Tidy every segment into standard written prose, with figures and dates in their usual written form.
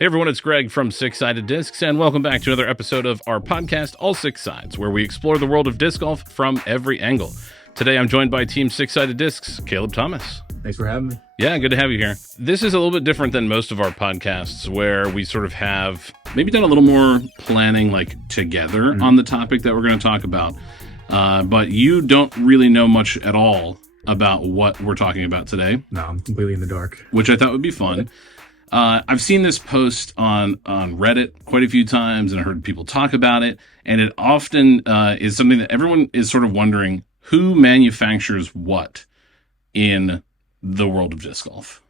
Hey everyone, it's Greg from Six Sided Discs, and welcome back to another episode of our podcast, All Six Sides, where we explore the world of disc golf from every angle. Today I'm joined by Team Six Sided Discs, Caleb Thomas. Thanks for having me. Yeah, good to have you here. This is a little bit different than most of our podcasts, where we sort of have maybe done a little more planning together on the topic that we're going to talk about. But you don't really know much at all about what we're talking about today. No, I'm completely in the dark. Which I thought would be fun. I've seen this post on Reddit quite a few times, and I heard people talk about it, and it often is something that everyone is sort of wondering, who manufactures what in the world of disc golf?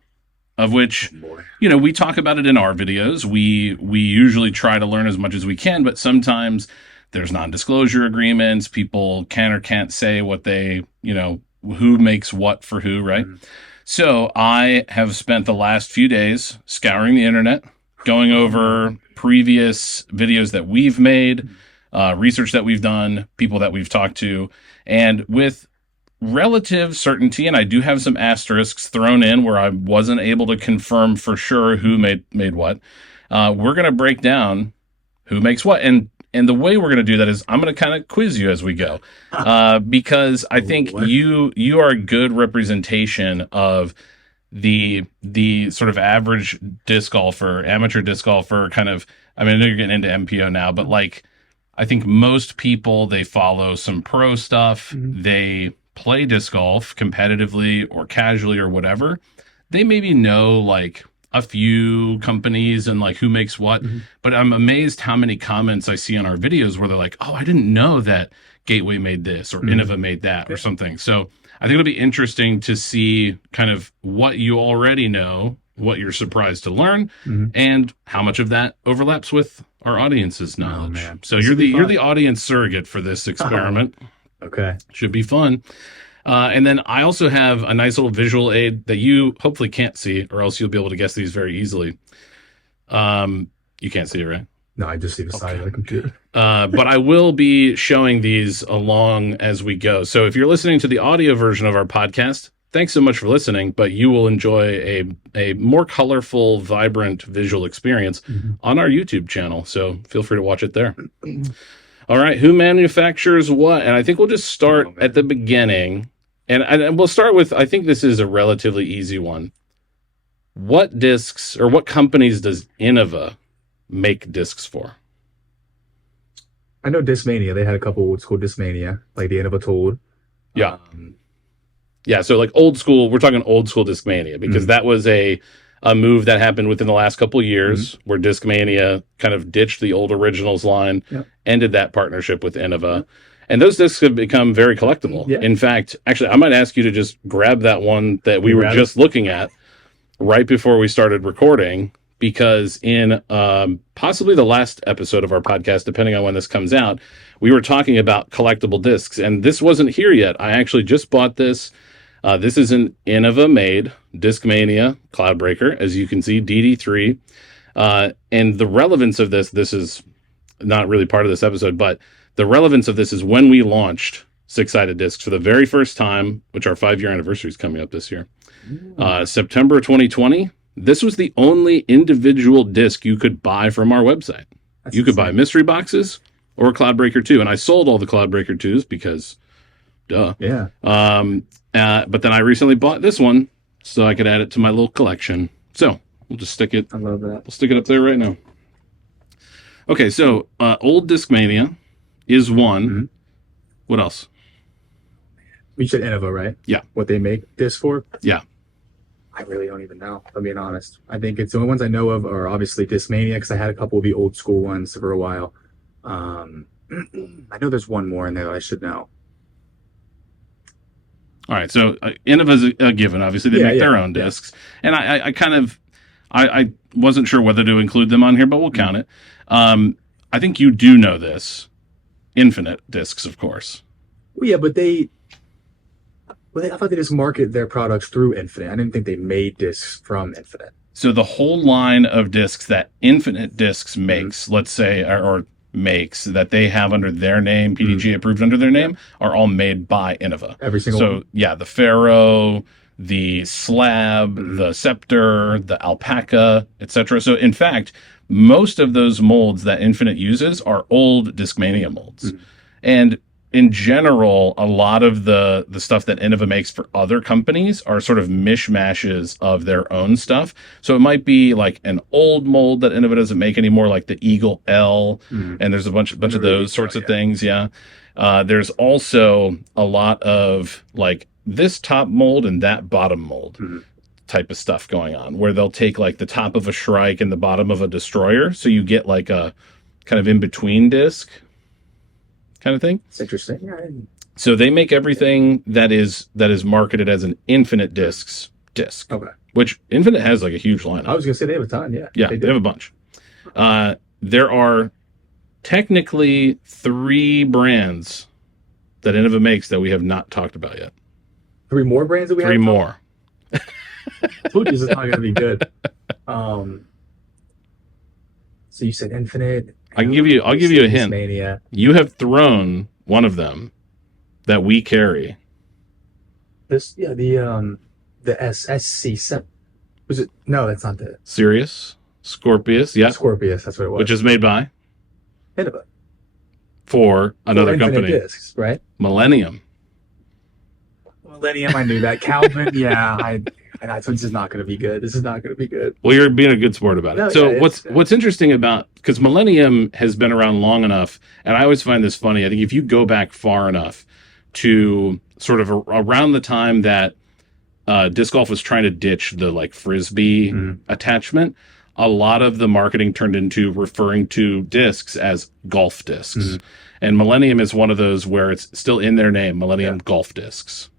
Of which, we talk about it in our videos. We usually try to learn as much as we can, but sometimes there's non-disclosure agreements. People can or can't say what they, who makes what for who, right? Mm-hmm. So I have spent the last few days scouring the internet, going over previous videos that we've made, research that we've done, people that we've talked to, and with relative certainty, and I do have some asterisks thrown in where I wasn't able to confirm for sure who made what, we're going to break down who makes what. And the way we're going to do that is I'm going to kind of quiz you as we go, because I think you are a good representation of the sort of average disc golfer, amateur disc golfer, kind of. I mean, I know you're getting into MPO now, but I think most people, they follow some pro stuff. Mm-hmm. They play disc golf competitively or casually or whatever. They maybe know a few companies and who makes what, but I'm amazed how many comments I see on our videos where they're like, oh, I didn't know that Gateway made this or Innova made that or something. So I think it'll be interesting to see kind of what you already know, what you're surprised to learn, and how much of that overlaps with our audience's knowledge. Oh, so you're the audience surrogate for this experiment. Okay. Should be fun. And then I also have a nice little visual aid that you hopefully can't see, or else you'll be able to guess these very easily. You can't see it, right? No, I just see the side of the computer. But I will be showing these along as we go. So if you're listening to the audio version of our podcast, thanks so much for listening, but you will enjoy a more colorful, vibrant visual experience on our YouTube channel. So feel free to watch it there. All right, who manufactures what? And I think we'll just start at the beginning. And we'll start with, I think this is a relatively easy one. What discs or what companies does Innova make discs for? I know Discmania. They had a couple old school Discmania, like the Innova Told. Yeah. Yeah, so old school, we're talking old school Discmania, because that was a move that happened within the last couple of years where Discmania kind of ditched the old originals line, ended that partnership with Innova. And those discs have become very collectible. Yeah. In fact, actually, I might ask you to just grab that one that we were just looking at right before we started recording, because in possibly the last episode of our podcast, depending on when this comes out, we were talking about collectible discs. And this wasn't here yet. I actually just bought this. This is an Innova-made Discmania Cloudbreaker, as you can see, DD3. And the relevance of this is not really part of this episode, but the relevance of this is when we launched Six-Sided Discs for the very first time, which our 5-year anniversary is coming up this year, September 2020. This was the only individual disc you could buy from our website. You could buy mystery boxes or a Cloudbreaker 2, and I sold all the Cloudbreaker 2s because, duh. Yeah. But then I recently bought this one so I could add it to my little collection. So we'll just stick it. I love that. We'll stick it up there right now. Okay, so old Discmania is one. What else? You said Innova, right? Yeah. What they make this for? Yeah. I really don't even know, if I'm being honest. I think it's the only ones I know of are obviously Discmania, because I had a couple of the old school ones for a while. I know there's one more in there that I should know. All right, so Innova's a given. Obviously, they make their own discs. And I wasn't sure whether to include them on here, but we'll count it. I think you do know this. Infinite discs, of course. Well, yeah, but I thought they just market their products through Infinite. I didn't think they made discs from Infinite. So the whole line of discs that Infinite Discs makes, let's say, or makes, that they have under their name, PDG approved under their name, are all made by Innova. Every single one? So, yeah, the Pharaoh, the slab, Mhm. the scepter, the alpaca, etc. So, in fact, most of those molds that Infinite uses are old Discmania molds. Mhm. And in general, a lot of the stuff that Innova makes for other companies are sort of mishmashes of their own stuff. So it might be like an old mold that Innova doesn't make anymore, like the Eagle L, Mhm. and there's a bunch of Remember the those email, sorts of yeah. things. Yeah. There's also a lot of like this top mold and that bottom mold Mhm. type of stuff going on, where they'll take like the top of a Shrike and the bottom of a Destroyer, so you get like a kind of in between disc kind of thing. It's interesting. Yeah, So they make everything that is marketed as an Infinite Discs disc, okay. which Infinite has like a huge I lineup. was gonna say they have a ton. Yeah, Yeah, they they have do. a bunch. There are technically 3 brands that Innova makes that we have not talked about yet. 3 more brands that we 3 have. more. Food is not gonna be good. Um, so you said Infinite. I'll give you a hint. Mania. You have thrown one of them that we carry. This yeah the SSC set was it? No, that's not the Sirius, Scorpius, yeah, Scorpius. That's what it was. which is made by Innova. for another For Infinite company, Discs, right? Millennium. Millennium, I knew that. Calvin, yeah, I thought this is not going to be good. This is not going to be good. Well, you're being a good sport about it. No, So yeah, what's interesting about, because Millennium has been around long enough, and I always find this funny. I think if you go back far enough to sort of around the time that disc golf was trying to ditch the like frisbee attachment, a lot of the marketing turned into referring to discs as golf discs, and Millennium is one of those where it's still in their name, Millennium Golf Discs.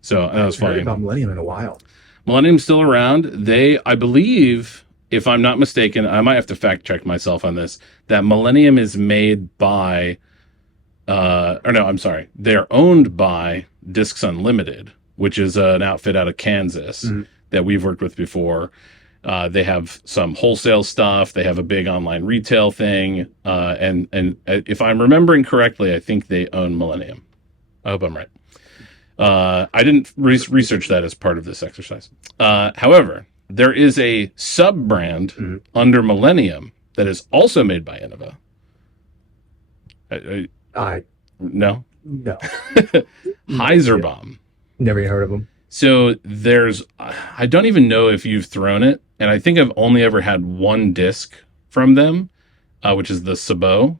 So that was I haven't heard funny. about Millennium in a while. Millennium's still around. They, I believe, if I'm not mistaken, I might have to fact check myself on this, that Millennium is made by, or no, I'm sorry, they're owned by Discs Unlimited, which is an outfit out of Kansas that we've worked with before. They have some wholesale stuff. They have a big online retail thing, and if I'm remembering correctly, I think they own Millennium. I hope I'm right. I didn't research that as part of this exercise. However, there is a sub brand under Millennium that is also made by Innova. No, No, Heiserbaum. never even heard of them. So I don't even know if you've thrown it, and I think I've only ever had one disc from them, which is the Sabot.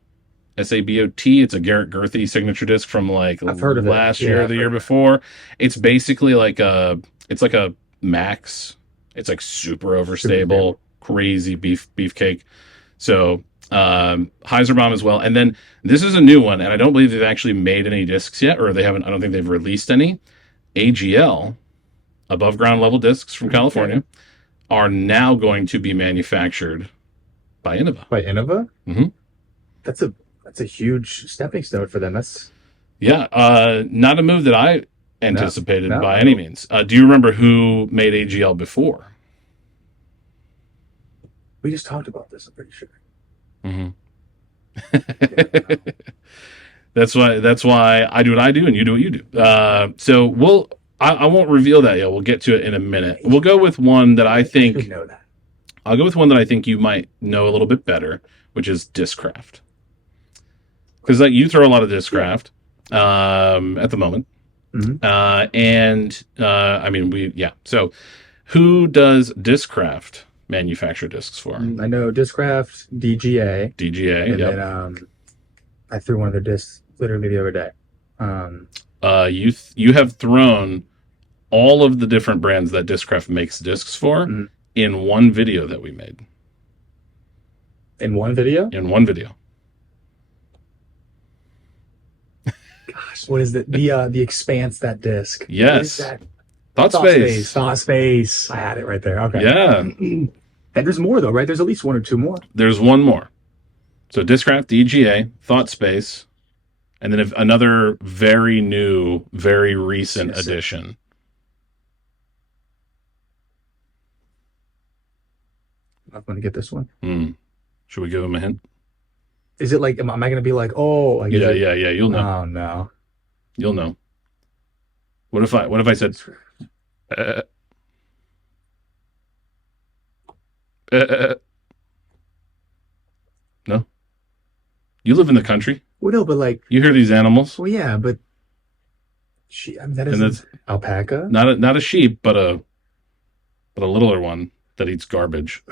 SABOT. It's a Garrett Gurthey signature disc from like I've heard of it. last Yeah, year or I've the heard year of it. before. It's basically like a Max. It's like super overstable, crazy beefcake. So Heiserbaum as well. And then this is a new one, and I don't believe they've actually made any discs yet, or they haven't. I don't think they've released any. AGL, above ground level discs from California, are now going to be manufactured by Innova. By Innova? Mhm. That's a huge stepping stone for them. That's Yeah, not a move that I anticipated no, by I any don't. means. Do you remember who made AGL before? We just talked about this. I'm pretty sure. That's why I do what I do and you do what you do. So I won't reveal that yet. We'll get to it in a minute. We'll go with one that I should think know that. I'll go with one that I think you might know a little bit better, which is Discraft. Because you throw a lot of Discraft at the moment. I mean, So who does Discraft manufacture discs for? I know Discraft, DGA, DGA, and yep. then I threw one of their discs literally the other day. You have thrown all of the different brands that Discraft makes discs for in one video that we made. In one video? In one video. Gosh, what is the Expanse, that disc? Yes. What is that? Thought Space. Thought Space. I had it right there. Okay. Yeah. And there's more though, right? There's at least one or two more. There's one more. So Discraft, DGA, Thought Space, and then another very new, very recent addition. I'm going to get this one. Should we give him a hint? Is it like, am I going to be like, oh, like, Yeah. You'll know. Oh no. You'll know. What if I said Uh, uh, no, you live in the country. Well, no, but like, You hear these animals, well, yeah, but I mean, that and isn't that's alpaca. not a sheep, but a littler one that eats garbage.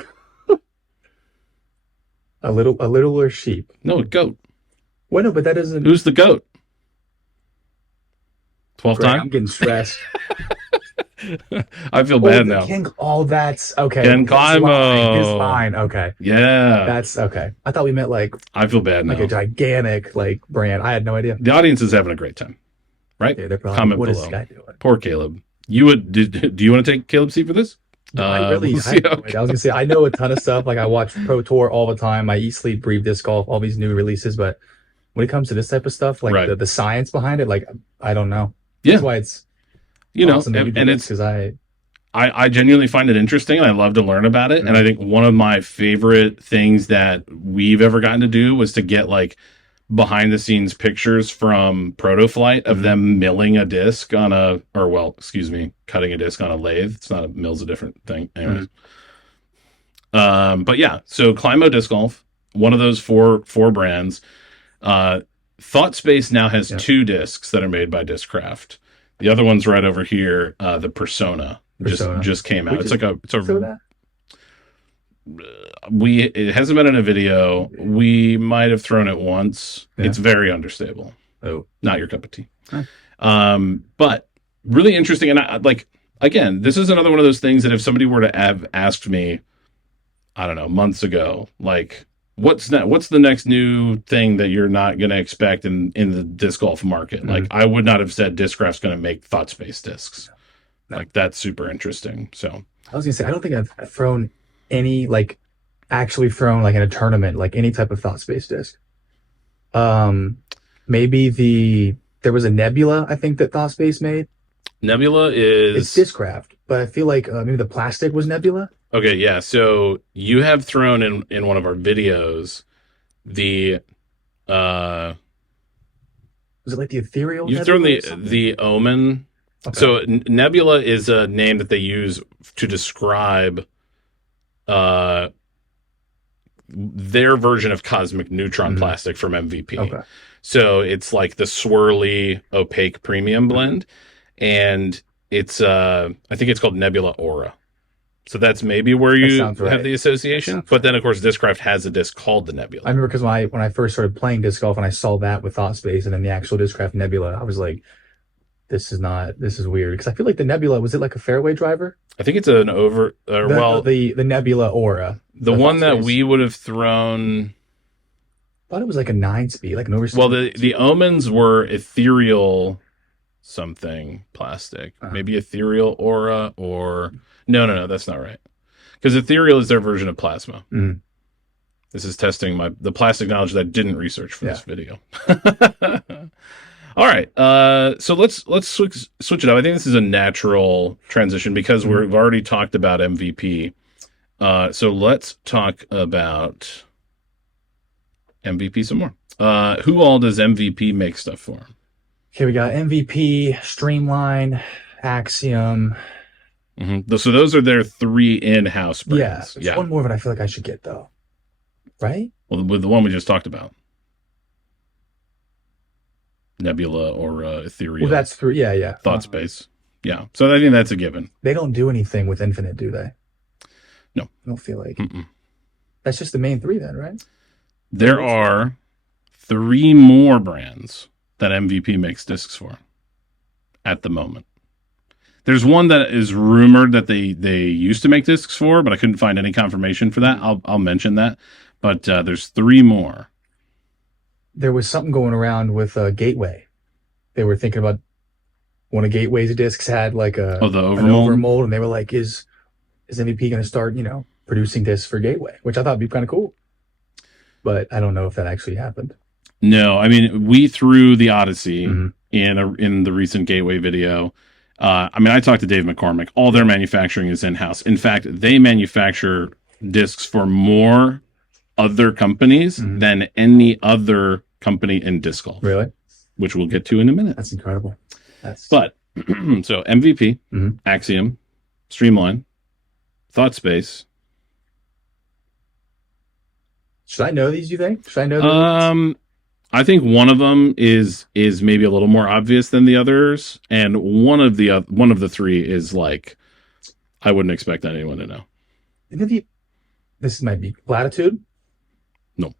A littler sheep. No, a goat. Well, no, but that isn't. Who's the goat? 12th Greg, I'm time? getting stressed. I feel Oh, bad the now. king. Oh, that's okay. Ken His line. His Climo. line. Okay, Yeah. that's okay. I thought we meant I feel bad like a now. gigantic like brand. I had no idea. The audience is having a great time, right? Okay, they're probably Comment what is this below. guy doing? Poor Caleb. You would do you want to take Caleb's seat for this? No, I really, We'll I, see had how no idea. I was gonna say I know a ton of stuff. Like I watch Pro Tour all the time. I eat, sleep, breathe disc golf, all these new releases. But when it comes to this type of stuff, like right. the science behind it, like I don't know. That's Yeah. why it's You know, awesome that you do and this it's because I genuinely find it interesting and I love to learn about it. And I think one of my favorite things that we've ever gotten to do was to get like behind the scenes pictures from Protoflight of them milling a disc on cutting a disc on a lathe. It's not a mill's a different thing. Anyways. But yeah, so Climo Disc Golf, one of those four brands. Thought Space now has two discs that are made by Discraft. The other one's right over here. The Persona. Just came out. It's a it hasn't been in a video. We might have thrown it once. Yeah. It's very understable. Oh, not your cup of tea. But really interesting. And again, this is another one of those things that if somebody were to have asked me, I don't know, months ago, like what's the next new thing that you're not going to expect in the disc golf market? Like I would not have said Discraft's going to make Thought Space discs. No. Like that's super interesting. So I was gonna say I don't think I've thrown any actually thrown in a tournament any type of Thought Space disc. Maybe there was a Nebula I think that Thought Space made. Nebula is it's Discraft, but I feel like maybe the plastic was Nebula. Okay, yeah. So you have thrown in one of our videos the was it like the ethereal? You've thrown the Omen. Okay. So Nebula is a name that they use to describe their version of cosmic neutron plastic from MVP. Okay. So it's like the swirly opaque premium blend, and it's I think it's called Nebula Aura. So that's maybe where you have the association. But then, of course, Discraft has a disc called the Nebula. I remember because when I first started playing disc golf and I saw that with Thought Space and then the actual Discraft Nebula, I was like, this is weird. Because I feel like the Nebula, was it like a fairway driver? I think it's an over, the Nebula Aura. The one that we would have thrown. I thought it was like a 9-speed, like an over. Well, the Omens were ethereal something plastic. Maybe ethereal aura or... No, that's not right. Because ethereal is their version of plasma. This is testing the plastic knowledge that I didn't research for this video. All right, so let's switch it up. I think this is a natural transition because we've already talked about MVP. So let's talk about MVP some more. Who all does MVP make stuff for? Okay, we got MVP, Streamline, Axiom. So those are their 3 in-house brands. Yeah, one more that I feel like I should get though, right? Well, with the one we just talked about, Nebula or Ethereal. Well, that's 3. Yeah. Thought Space. Yeah. So I think that's a given. They don't do anything with Infinite, do they? No, I don't feel like. That's just the main 3 then, right? There are 3 more brands that MVP makes discs for at the moment. There's one that is rumored that they used to make discs for, but I couldn't find any confirmation for that. I'll mention that. But there's 3 more. There was something going around with Gateway. They were thinking about one of Gateway's discs had like the overmold, and they were like, is MVP going to start, producing discs for Gateway, which I thought would be kind of cool. But I don't know if that actually happened. No, I mean, we threw the Odyssey in the recent Gateway video. I talked to Dave McCormick. All their manufacturing is in-house. In fact, they manufacture discs for more other companies than any other company in disc golf. Really? Which we'll get to in a minute. That's incredible. But So MVP, Mm-hmm. Axiom, Streamline, ThoughtSpace. Should I know these? You think? Should I know these? Um, I think one of them is maybe a little more obvious than the others, and one of the three is like I wouldn't expect anyone to know. This might be Latitude. No.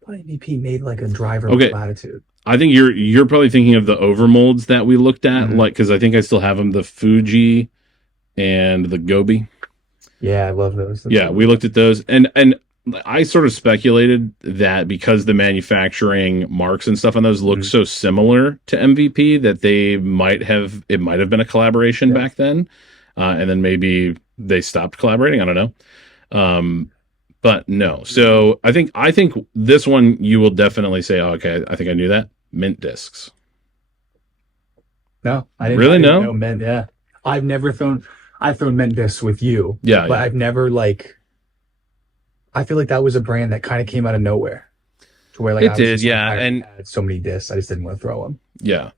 What MVP made like a driver with Okay. Latitude? I think you're probably thinking of the overmolds that we looked at, like because I think I still have them, the Fuji and the Gobi. Yeah, I love those. Yeah, we looked at those, and I sort of speculated that because the manufacturing marks and stuff on those look so similar to MVP that it might have been a collaboration back then, and then maybe they stopped collaborating. I don't know, but no. So I think this one you will definitely say, oh, okay, I think I knew that. Mint discs. No, I didn't really know Mint. Yeah, I've thrown Mint discs with you. Yeah, but I've never like. I feel like that was a brand that kind of came out of nowhere, to where like it did, yeah, like, and had so many discs, I just didn't want to throw them. Yeah,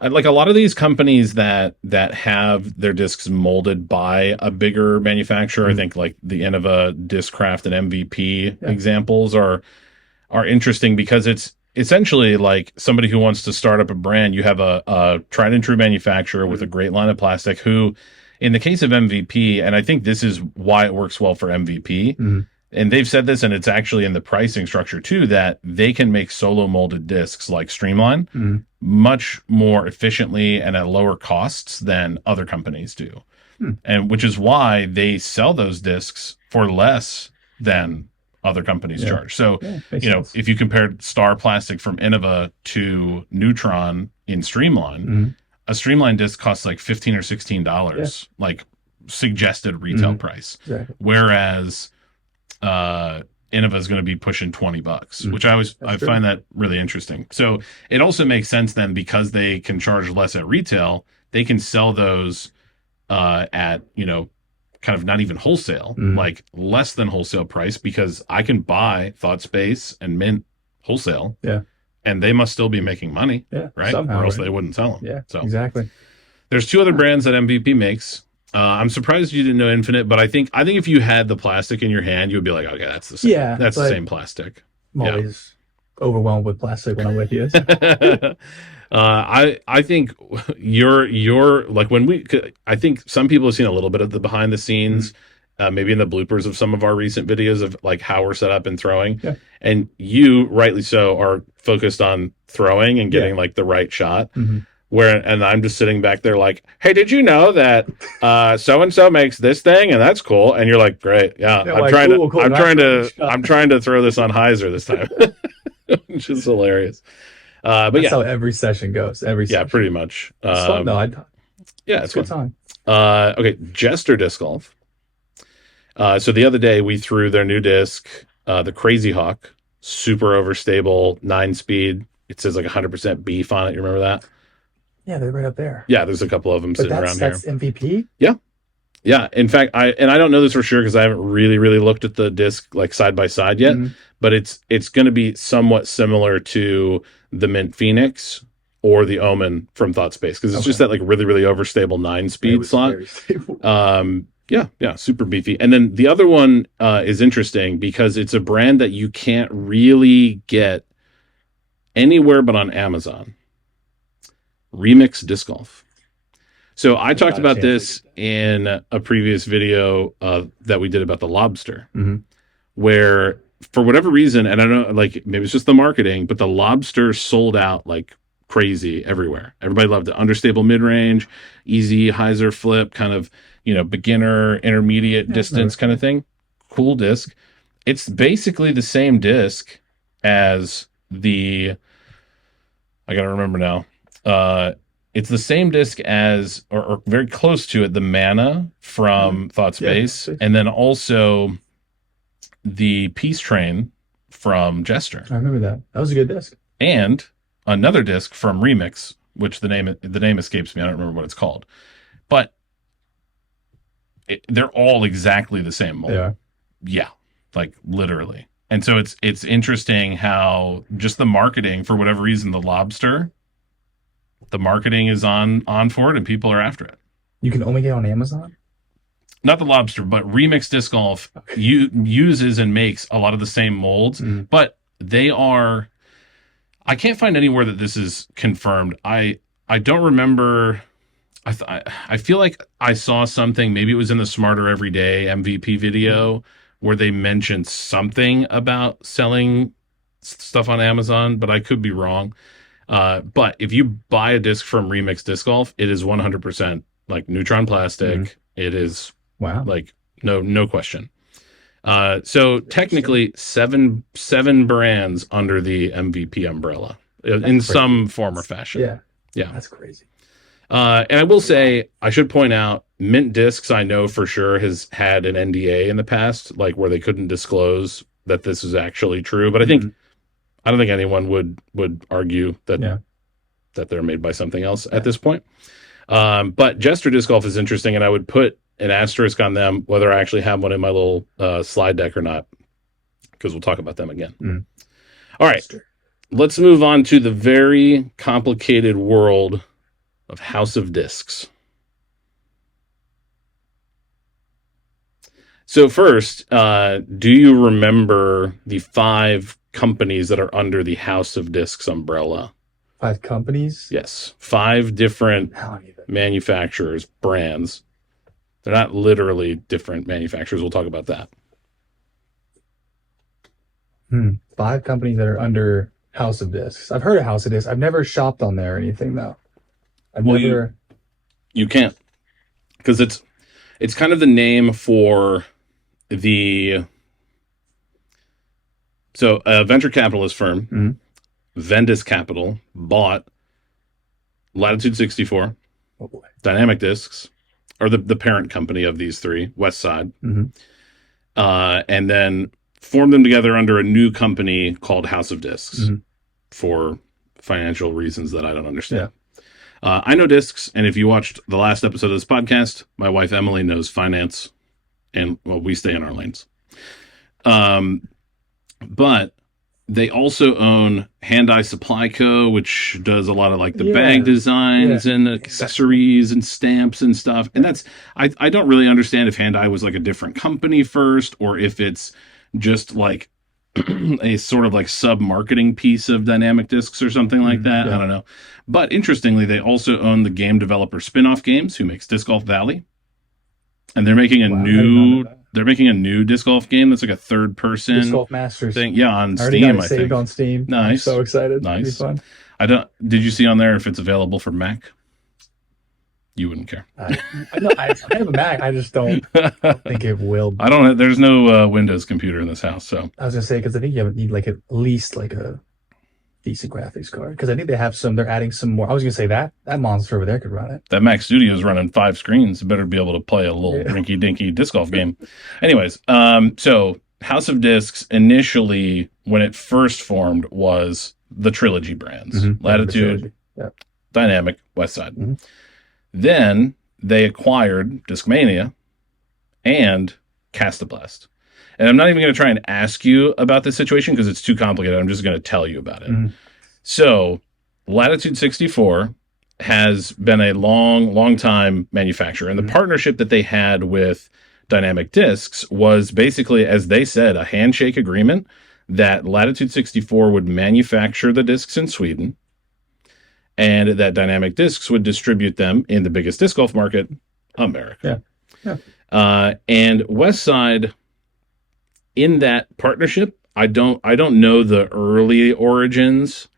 like a lot of these companies that have their discs molded by a bigger manufacturer. I think like the Innova, Discraft, and MVP examples are interesting because it's essentially like somebody who wants to start up a brand. You have a tried and true manufacturer with a great line of plastic who, in the case of MVP, and I think this is why it works well for MVP. And they've said this, and it's actually in the pricing structure too, that they can make solo molded discs like Streamline much more efficiently and at lower costs than other companies do. And which is why they sell those discs for less than other companies charge. So, sense. If you compared Star Plastic from Innova to Neutron in Streamline, a Streamline disc costs like $15 or $16, like suggested retail price. Exactly. Whereas Innova is going to be pushing $20, which I find that really interesting. So it also makes sense then because they can charge less at retail, they can sell those at kind of not even wholesale, like less than wholesale price because I can buy ThoughtSpace and Mint wholesale, and they must still be making money, right? Somehow, or else they wouldn't sell them. Yeah, so exactly. There's two other brands that MVP makes. I'm surprised you didn't know Infinite, but I think if you had the plastic in your hand, you would be like, okay, that's the same. Yeah, that's the same plastic. I'm always overwhelmed with plastic when I'm with you. I think you're like I think some people have seen a little bit of the behind the scenes, maybe in the bloopers of some of our recent videos of like how we're set up in throwing. Yeah. And you, rightly so, are focused on throwing and getting like the right shot. And I'm just sitting back there like, hey, did you know that so-and-so makes this thing and that's cool? And you're like, great. Yeah. I'm trying to throw this on Hyzer this time, which is hilarious. But that's how every session goes. Yeah, pretty much. It's fun though. It's a good time. Okay. Jester Disc Golf. So the other day we threw their new disc, the Crazy Hawk, super overstable, 9-speed. It says like 100% beef on it. You remember that? Yeah, they're right up there. Yeah, there's a couple of them sitting around here. That's MVP? Yeah. Yeah. In fact, I don't know this for sure because I haven't really looked at the disc like side by side yet, but it's going to be somewhat similar to the Mint Phoenix or the Omen from ThoughtSpace because it's just that like really overstable 9-speed slot. Yeah, super beefy. And then the other one is interesting because it's a brand that you can't really get anywhere but on Amazon. Remix Disc Golf. So I talked about this in a previous video that we did about the Lobster, where for whatever reason, and I don't know, like maybe it's just the marketing, but the Lobster sold out like crazy everywhere. Everybody loved it. Understable mid-range, easy hyzer flip, kind of, beginner, intermediate distance kind of thing. Cool disc. It's basically the same disc as I gotta remember now. It's the same disc as, or very close to it, the Mana from ThoughtSpace, and then also the Peace Train from Jester. I remember that. That was a good disc. And another disc from Remix, which the name escapes me. I don't remember what it's called, but they're all exactly the same mold. Yeah. Yeah, like literally. And so it's interesting how just the marketing, for whatever reason, the Lobster the marketing is on for it, and people are after it. You can only get on Amazon? Not the Lobster, but Remix Disc Golf uses and makes a lot of the same molds, but they are. I can't find anywhere that this is confirmed. I don't remember. I feel like I saw something. Maybe it was in the Smarter Everyday MVP video where they mentioned something about selling stuff on Amazon, but I could be wrong. But if you buy a disc from Remix Disc Golf, it is 100% like Neutron plastic. It is like no question. So technically seven brands under the MVP umbrella in some form or fashion. Yeah. That's crazy. And I will say, I should point out, Mint Discs, I know for sure, has had an NDA in the past, like where they couldn't disclose that this is actually true. But I don't think anyone would argue that they're made by something else at this point. But Jester Disc Golf is interesting, and I would put an asterisk on them, whether I actually have one in my little slide deck or not, because we'll talk about them again. All right, let's move on to the very complicated world of House of Discs. So first, do you remember the 5 companies that are under the House of Discs umbrella? 5 companies? Yes. 5 different manufacturers, brands. They're not literally different manufacturers. We'll talk about that. 5 companies that are under House of Discs. I've heard of House of Discs. I've never shopped on there or anything, though. You can't, because it's kind of the name for the a venture capitalist firm, Vendus Capital, bought Latitude 64, Dynamic Discs, or the parent company of these 3, Westside, and then formed them together under a new company called House of Discs for financial reasons that I don't understand. I know discs, and if you watched the last episode of this podcast, my wife Emily knows finance, and we stay in our lanes. But they also own Hand-Eye Supply Co., which does a lot of like the bag designs and accessories and stamps and stuff. And that's I don't really understand if Hand-Eye was like a different company first, or if it's just like a sort of like sub-marketing piece of Dynamic Discs or something like that. I don't know. But interestingly, they also own the game developer Spin-Off Games, who makes Disc Golf Valley. And they're making a new disc golf game that's like a third-person Disc Golf Masters thing. Yeah, on I already Steam, got it saved on Steam. Nice. I'm so excited. Nice. It'll be fun. Did you see on there if it's available for Mac? You wouldn't care. I have a Mac. I just don't think it will. There's no Windows computer in this house, so. I was gonna say, because I think you need like at least like a decent graphics card, because I think they're adding some more. I was gonna say that monster over there could run it. That Mac Studio is running 5 screens. It better be able to play a little rinky dinky disc golf game. Anyways, so House of Discs initially, when it first formed, was the Trilogy brands: Latitude, Dynamic, Westside. Then they acquired Discmania and Castablast. And I'm not even going to try and ask you about this situation because it's too complicated. I'm just going to tell you about it. So Latitude 64 has been a long time manufacturer. And the partnership that they had with Dynamic Discs was basically, as they said, a handshake agreement that Latitude 64 would manufacture the discs in Sweden, and that Dynamic Discs would distribute them in the biggest disc golf market, America. And Westside, in that partnership, I don't know the early origins,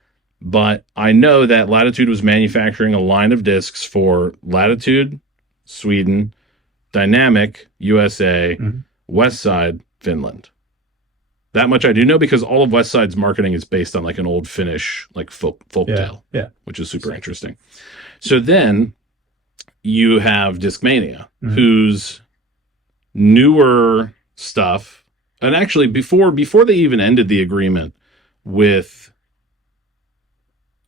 but I know that Latitude was manufacturing a line of discs for Latitude, Sweden, Dynamic, USA, Westside, Finland. That much I do know, because all of Westside's marketing is based on like an old Finnish like folk tale, which is super interesting. So then you have Discmania, whose newer stuff, and actually before they even ended the agreement with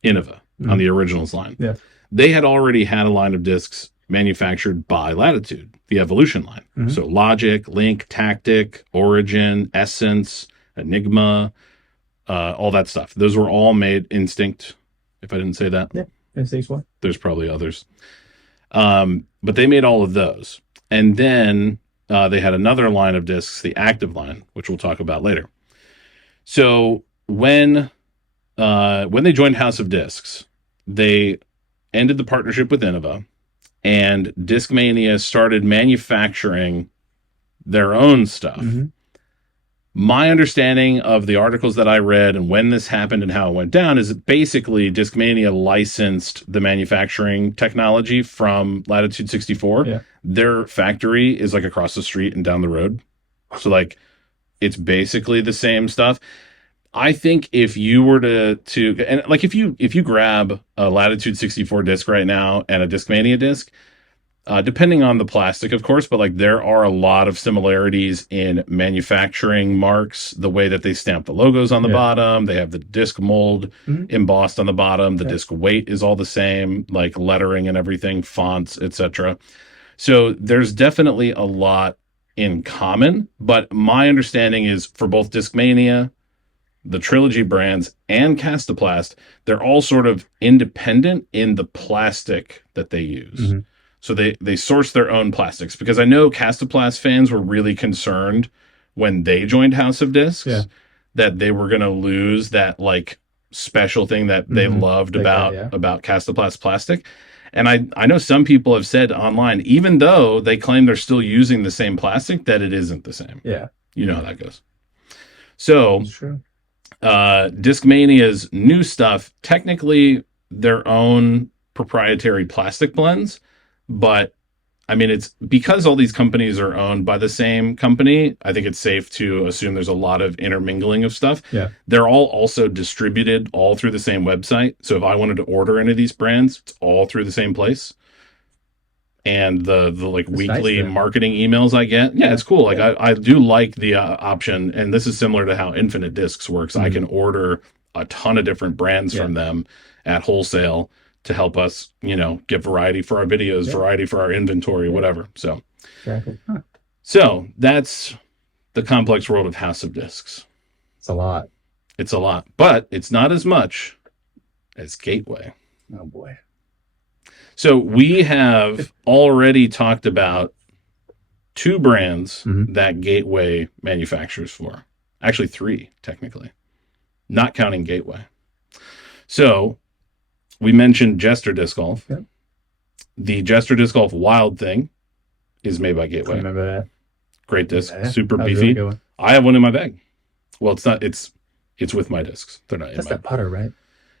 Innova on the originals line, they had already had a line of discs manufactured by Latitude, the Evolution line. So Logic, Link, Tactic, Origin, Essence, Enigma, all that stuff. Those were all made Instinct, if I didn't say that. N61. There's probably others. But they made all of those. And then they had another line of discs, the active line, which we'll talk about later. So when they joined House of Discs, they ended the partnership with Innova, and Discmania started manufacturing their own stuff. Mm-hmm. My understanding of the articles that I read and when this happened and how it went down is that basically Discmania licensed the manufacturing technology from Latitude 64. Yeah. Their factory is like across the street and down the road. So like it's basically the same stuff. I think if you were to and like if you grab a Latitude 64 disc right now and a Discmania disc, depending on the plastic, of course, but like there are a lot of similarities in manufacturing marks, the way that they stamp the logos on the bottom. They have the disc mold embossed on the bottom. The disc weight is all the same, like lettering and everything, fonts, etc. So there's definitely a lot in common. But my understanding is for both Discmania, the Trilogy brands, and Castoplast, they're all sort of independent in the plastic that they use. Mm-hmm. So they source their own plastics, because I know Castoplast fans were really concerned when they joined House of Discs that they were going to lose that like special thing that they loved about Castoplast plastic. And I know some people have said online, even though they claim they're still using the same plastic, that it isn't the same. Yeah. You know how that goes. So Discmania's new stuff, technically their own proprietary plastic blends, but I mean, it's because all these companies are owned by the same company. I think it's safe to assume there's a lot of intermingling of stuff. Yeah. They're all also distributed all through the same website. So if I wanted to order any of these brands, it's all through the same place. And the like it's weekly marketing emails I get, it's cool. Like I do like the option, and this is similar to how Infinite Discs works. I can order a ton of different brands from them at wholesale to help us, get variety for our videos, variety for our inventory, whatever. So, so that's the complex world of House of Discs. It's a lot. It's a lot, but it's not as much as Gateway. Oh boy. So we have already talked about two brands that Gateway manufactures for. Actually, three, technically, not counting Gateway. So we mentioned Jester Disc Golf. Yep. The Jester Disc Golf Wild Thing is made by Gateway. I remember that. Great disc, super beefy. Really I have one in my bag. Well, it's not. It's with my discs. They're not. That's that putter, right?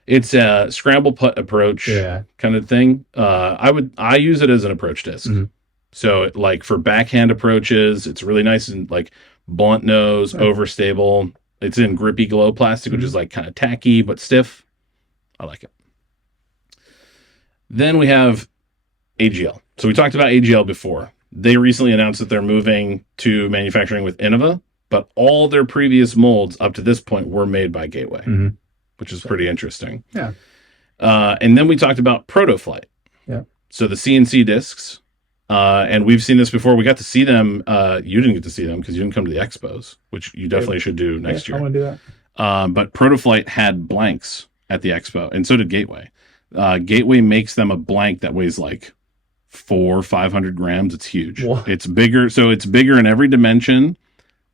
It's a scramble putt approach kind of thing. I use it as an approach disc. Mm-hmm. So like for backhand approaches, it's really nice and like blunt nose, overstable. It's in grippy glow plastic, which is like kind of tacky but stiff. I like it. Then we have AGL. So we talked about AGL before. They recently announced that they're moving to manufacturing with Innova, but all their previous molds up to this point were made by Gateway. Mm-hmm. Which is pretty interesting. Yeah. And then we talked about Protoflight. Yeah. So the CNC discs, and we've seen this before. We got to see them. You didn't get to see them because you didn't come to the expos, which you definitely should do next year. I want to do that. But Protoflight had blanks at the expo, and so did Gateway. Gateway makes them a blank that weighs like 400 or 500 grams. It's huge. What? It's bigger. So it's bigger in every dimension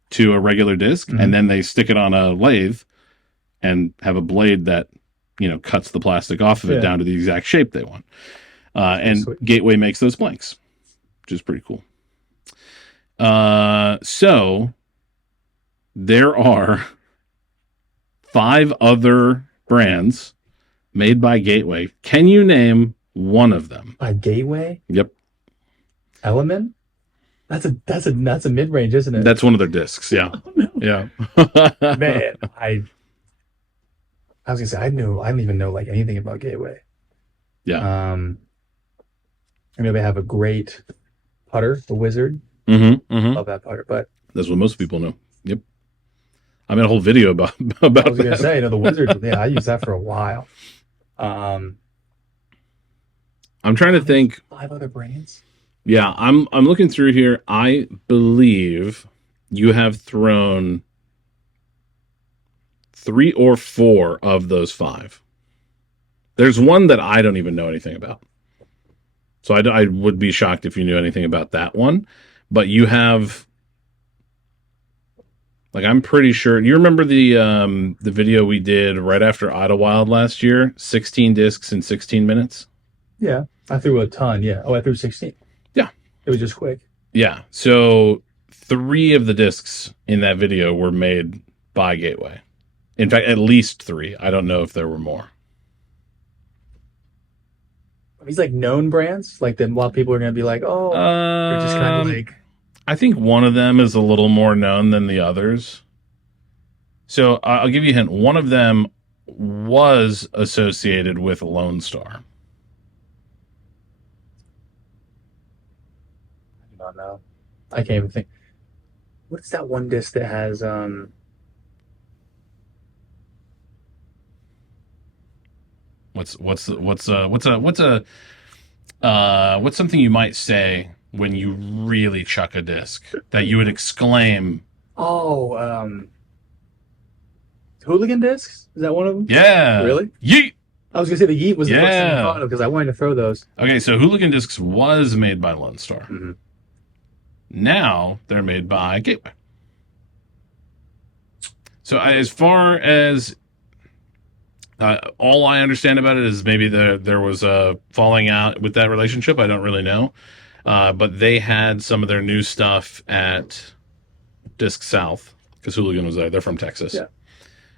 to a regular disc, and then they stick it on a lathe and have a blade that, cuts the plastic off of it down to the exact shape they want. And sweet. Gateway makes those blanks, which is pretty cool. So there are 5 other brands made by Gateway. Can you name one of them? By Gateway? Yep. Element? That's a mid-range, isn't it? That's one of their discs, yeah. Oh, no. Yeah. Man, I was gonna say I don't even know like anything about Gateway. Yeah. I know they have a great putter, the Wizard. Love that putter, but that's what most people know. Yep. I made a whole video about I was gonna say, the Wizard. Yeah, I used that for a while. I'm trying to think. 5 other brands. Yeah, I'm looking through here. I believe you have thrown 3 or 4 of those 5. There's one that I don't even know anything about. So I would be shocked if you knew anything about that one. But you have, like, I'm pretty sure. You remember the video we did right after Idlewild last year? 16 discs in 16 minutes? Yeah. I threw a ton, yeah. Oh, I threw 16. Yeah. It was just quick. Yeah. So 3 of the discs in that video were made by Gateway. In fact, at least 3. I don't know if there were more. These like known brands, like then a lot of people are gonna be like, oh, they're just kind of like. I think one of them is a little more known than the others. So I'll give you a hint. One of them was associated with Lone Star. I don't know. I can't even think. What's that one disc that has What's something you might say when you really chuck a disc that you would exclaim? Oh, hooligan discs? Is that one of them? Yeah. Really? Yeet. I was gonna say the Yeet was the first thing I thought of because I wanted to throw those. Okay, so Hooligan Discs was made by Lone Star. Mm-hmm. Now they're made by Gateway. So as far as all I understand about it is maybe there was a falling out with that relationship. I don't really know. But they had some of their new stuff at Disc South because Hooligan was there. They're from Texas. Yeah.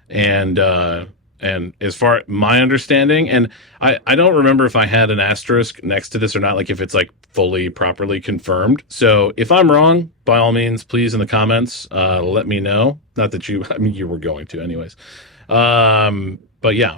And as far my understanding, and I don't remember if I had an asterisk next to this or not, like if it's like fully properly confirmed. So if I'm wrong, by all means, please in the comments, let me know. Not that you were going to anyways. But yeah,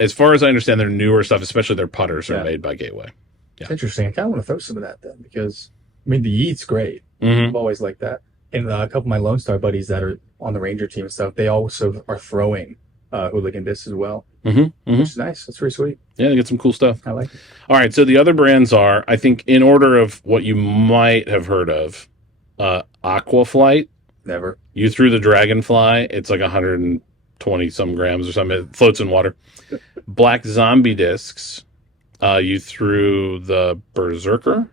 as far as I understand, their newer stuff, especially their putters, are made by Gateway. Yeah. It's interesting. I kind of want to throw some of that then because, I mean, the Yeet's great. Mm-hmm. I've always liked that. And a couple of my Lone Star buddies that are on the Ranger team and stuff, they also are throwing hooligan discs as well, which is nice. That's pretty sweet. Yeah, they get some cool stuff. I like it. All right, so the other brands are, I think, in order of what you might have heard of, Aquaflight. Never. You threw the Dragonfly. It's like 120 some grams or something. It floats in water. Black Zombie discs. You threw the Berserker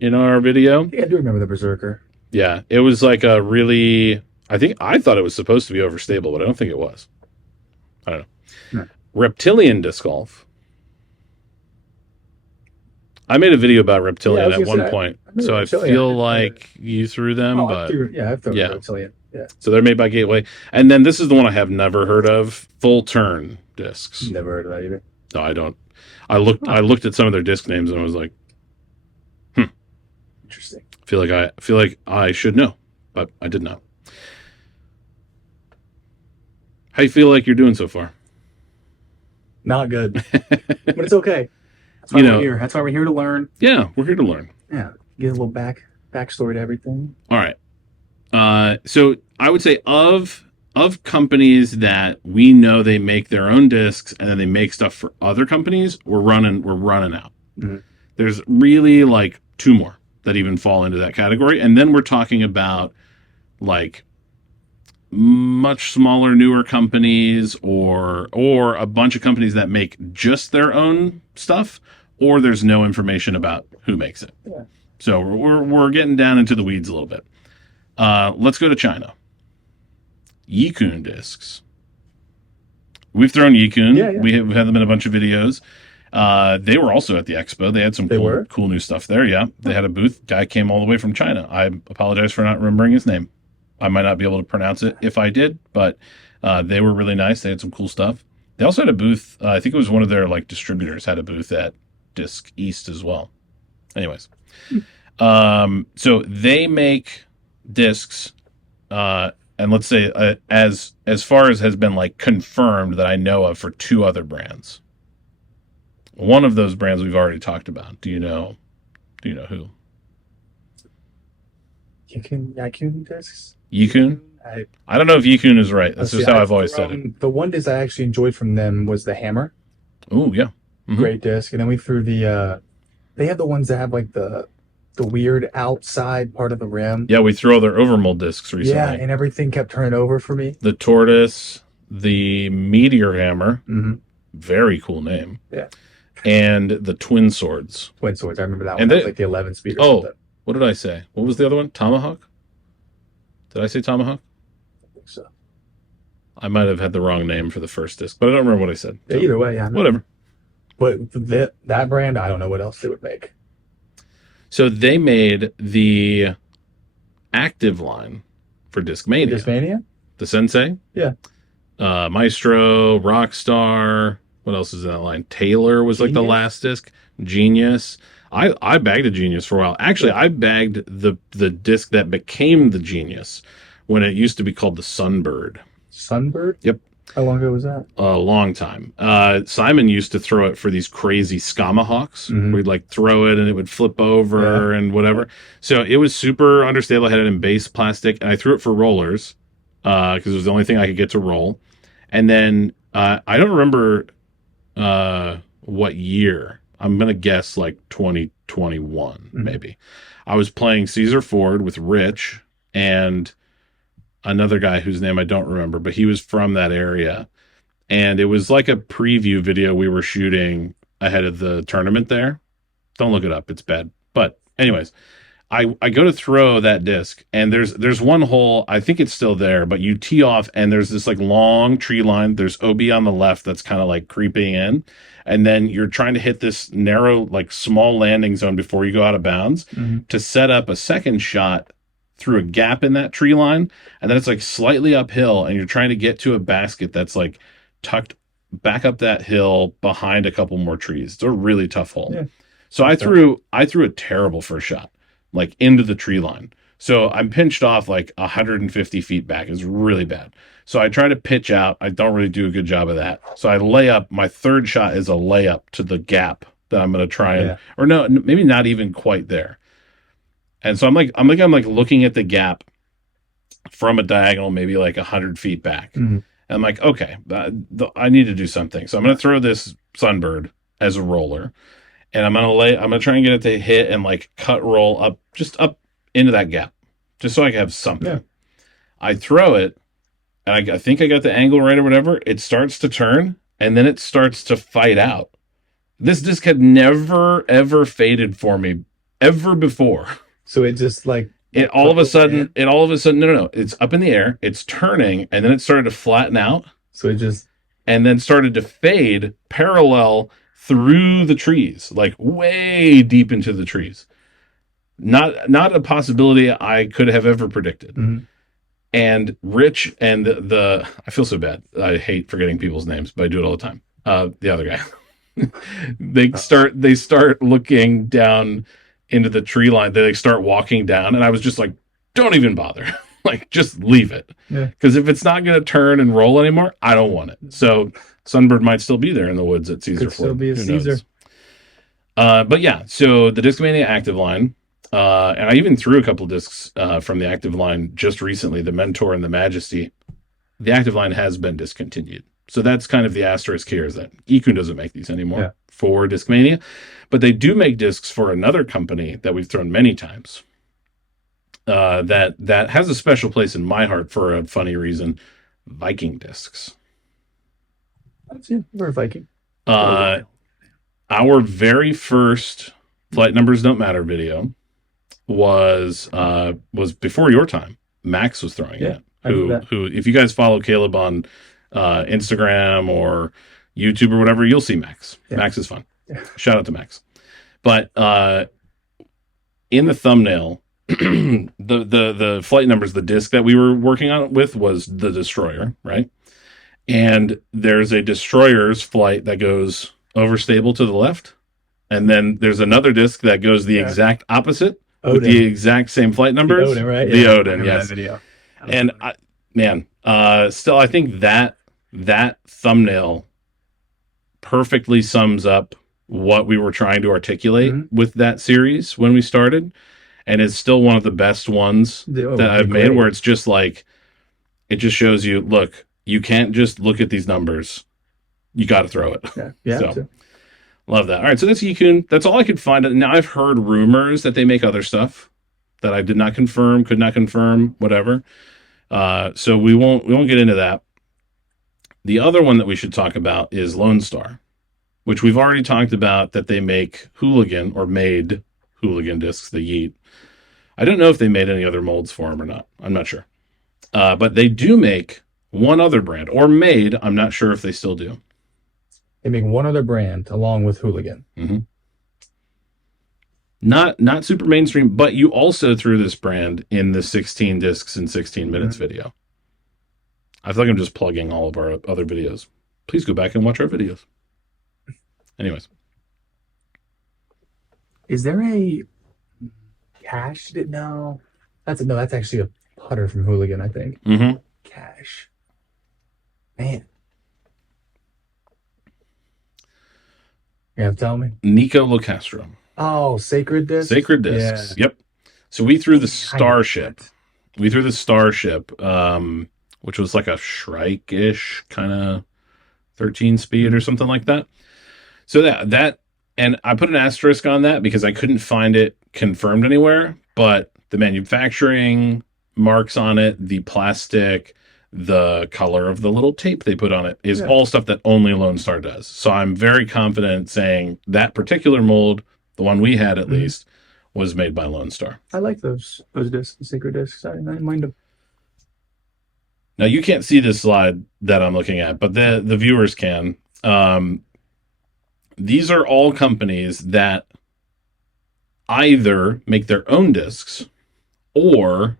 in our video. Yeah, I do remember the Berserker. Yeah, it was like a really. I thought it was supposed to be overstable, but I don't think it was. I don't know. No. Reptilian disc golf. I made a video about Reptilian at one point, so I feel like you threw them, but I've thrown Reptilian. Yeah. So they're made by Gateway, and then this is the one I have never heard of: Full Turn discs. Never heard of that either. No, I don't. I looked at some of their disc names and I was like, interesting. I feel like I should know, but I did not. How you feel like you're doing so far? Not good, but it's okay. That's why we're here. That's why we're here to learn. Yeah, we're here to learn. Yeah, get a little backstory to everything. All right. So I would say of companies that we know they make their own discs and then they make stuff for other companies, we're running out. Mm-hmm. There's really like 2 more that even fall into that category, and then we're talking about like much smaller, newer companies, or a bunch of companies that make just their own stuff, or there's no information about who makes it. Yeah. So we're getting down into the weeds a little bit. Let's go to China. Yikun discs. We've thrown Yikun. Yeah. We have had them in a bunch of videos. They were also at the expo. They had some cool new stuff there. Yeah, they had a booth. Guy came all the way from China. I apologize for not remembering his name. I might not be able to pronounce it if I did, but they were really nice. They had some cool stuff. They also had a booth. I think it was one of their like distributors had a booth at Disc East as well. Anyways, so they make discs, and let's say as far as has been like confirmed that I know of for 2 other brands. One of those brands we've already talked about. Do you know who? Yikun discs? Yikun? I don't know if Yikun is right. That's just how I've always said it. The one disc I actually enjoyed from them was the Hammer. Oh, yeah. Mm-hmm. Great disc. And then we threw they had the ones that have like the weird outside part of the rim. Yeah, we threw all their overmold discs recently. Yeah, and everything kept turning over for me. The Tortoise, the Meteor Hammer, Very cool name. Yeah. And the Twin Swords. Twin Swords. I remember that one. That was like the 11 speed or something. What did I say? What was the other one? Tomahawk? Did I say Tomahawk? I think so. I might have had the wrong name for the first disc, but I don't remember what I said. So, either way, yeah. Whatever. But that brand, I don't know what else they would make. So they made the active line for Discmania. Discmania? The Sensei? Yeah. Maestro, Rockstar. What else is in that line? Taylor was Genius? Like the last disc. Genius. I bagged a Genius for a while. Actually, I bagged the disc that became the Genius when it used to be called the Sunbird. Sunbird? Yep. How long ago was that? A long time. Simon used to throw it for these crazy Skamahawks. Mm-hmm. We'd like throw it and it would flip over and whatever. So it was super understable. I had it in base plastic and I threw it for rollers because it was the only thing I could get to roll. And then I don't remember what year. I'm going to guess like 2021, maybe. I was playing Caesar Ford with Rich and another guy whose name I don't remember, but he was from that area. And it was like a preview video we were shooting ahead of the tournament there. Don't look it up. It's bad. But anyways, I go to throw that disc and there's one hole. I think it's still there, but you tee off and there's this like long tree line. There's OB on the left that's kind of like creeping in. And then you're trying to hit this narrow, like small landing zone before you go out of bounds to set up a second shot through a gap in that tree line. And then it's like slightly uphill and you're trying to get to a basket that's like tucked back up that hill behind a couple more trees. It's a really tough hole. Yeah. So I threw a terrible first shot, like into the tree line. So I'm pinched off like 150 feet back. It's really bad. So I try to pitch out. I don't really do a good job of that. So I lay up. My third shot is a layup to the gap that I'm going to try and, or no, maybe not even quite there. And so I'm looking at the gap from a diagonal, maybe like 100 feet back. Mm-hmm. And I'm like, okay, I need to do something. So I'm going to throw this Sunbird as a roller. And I'm going to try and get it to hit and like cut roll up, just up into that gap, just so I can have something. Yeah. I throw it, and I think I got the angle right or whatever. It starts to turn, and then it starts to fight out. This disc had never, ever faded for me, ever before. So it just like... all of a sudden, no. It's up in the air, it's turning, and then it started to flatten out. So it just... And then started to fade parallel through the trees, like way deep into the trees. Not a possibility I could have ever predicted. Mm-hmm. And Rich and the I feel so bad. I hate forgetting people's names, but I do it all the time. The other guy, they start looking down into the tree line. They start walking down, and I was just like, "Don't even bother. Like, just leave it. Because if it's not going to turn and roll anymore, I don't want it." So Sunbird might still be there in the woods at Caesar Ford. Still be a Caesar. But yeah, so the Discmania active line. And I even threw a couple discs from the active line just recently, the Mentor and the Majesty. The active line has been discontinued. So that's kind of the asterisk here, is that Yikun doesn't make these anymore for Discmania. But they do make discs for another company that we've thrown many times that has a special place in my heart for a funny reason. Viking discs. We're Viking. Our very first Flight Numbers Don't Matter video was before your time. Max was throwing it. Who, if you guys follow Caleb on Instagram or YouTube or whatever, you'll see Max. Yeah. Max is fun. Yeah. Shout out to Max. But in the thumbnail, the flight numbers, the disc that we were working on with was the Destroyer, right? And there's a Destroyer's flight that goes overstable to the left, and then there's another disc that goes the exact opposite. Odin. With the exact same flight numbers. The Odin, right? The Odin, yes. That video. And still, I think that thumbnail perfectly sums up what we were trying to articulate with that series when we started. And it's still one of the best ones that I've made, where it's just like, it just shows you, look, you can't just look at these numbers. You got to throw it. Yeah. So. Love that. All right, so that's Yikun. That's all I could find. Now I've heard rumors that they make other stuff that I did not confirm, could not confirm, whatever. So we won't get into that. The other one that we should talk about is Lone Star, which we've already talked about, that they make Hooligan, or made Hooligan discs, the Yeet. I don't know if they made any other molds for them or not. I'm not sure. But they do make one other brand, or made. I'm not sure if they still do. They make one other brand along with Hooligan. Mm-hmm. Not super mainstream, but you also threw this brand in the 16 discs in 16 minutes video. I feel like I'm just plugging all of our other videos. Please go back and watch our videos. Anyways. Is there a cash? No. That's actually a putter from Hooligan, I think. Mm-hmm. Cash. Man. You have to tell me? Nico Locastro. Oh, Sacred Discs? Sacred Discs. Yeah. Yep. So we threw the Starship. We threw the Starship, which was like a Shrike-ish kind of 13 speed or something like that. So that, and I put an asterisk on that because I couldn't find it confirmed anywhere, but the manufacturing marks on it, the plastic, the color of the little tape they put on it is all stuff that only Lone Star does. So I'm very confident saying that particular mold, the one we had at least, was made by Lone Star. I like those discs, the Sacred Discs. I didn't mind them. Now you can't see this slide that I'm looking at, but the viewers can. These are all companies that either make their own discs, or